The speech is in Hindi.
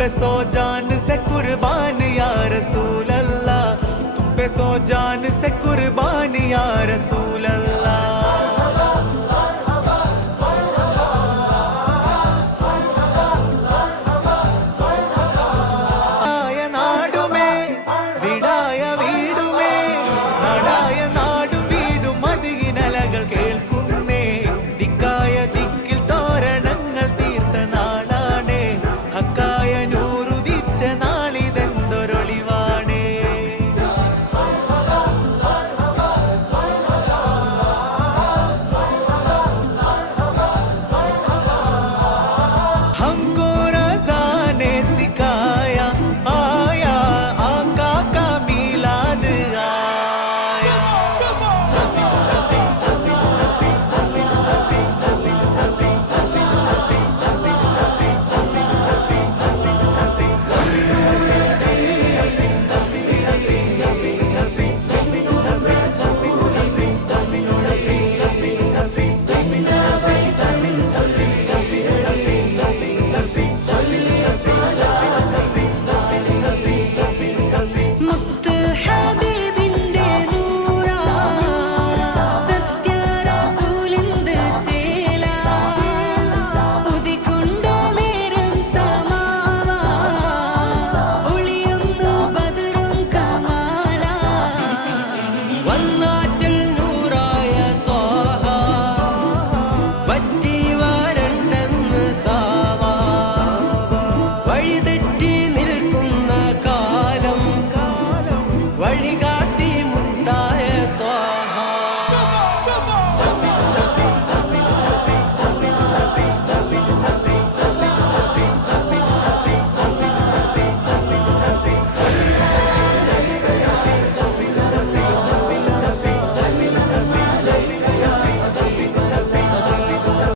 पे सो जान से कुर्बान या रसूल अल्लाह तुम पे सो जान से कुर्बान या रसूल अल्लाह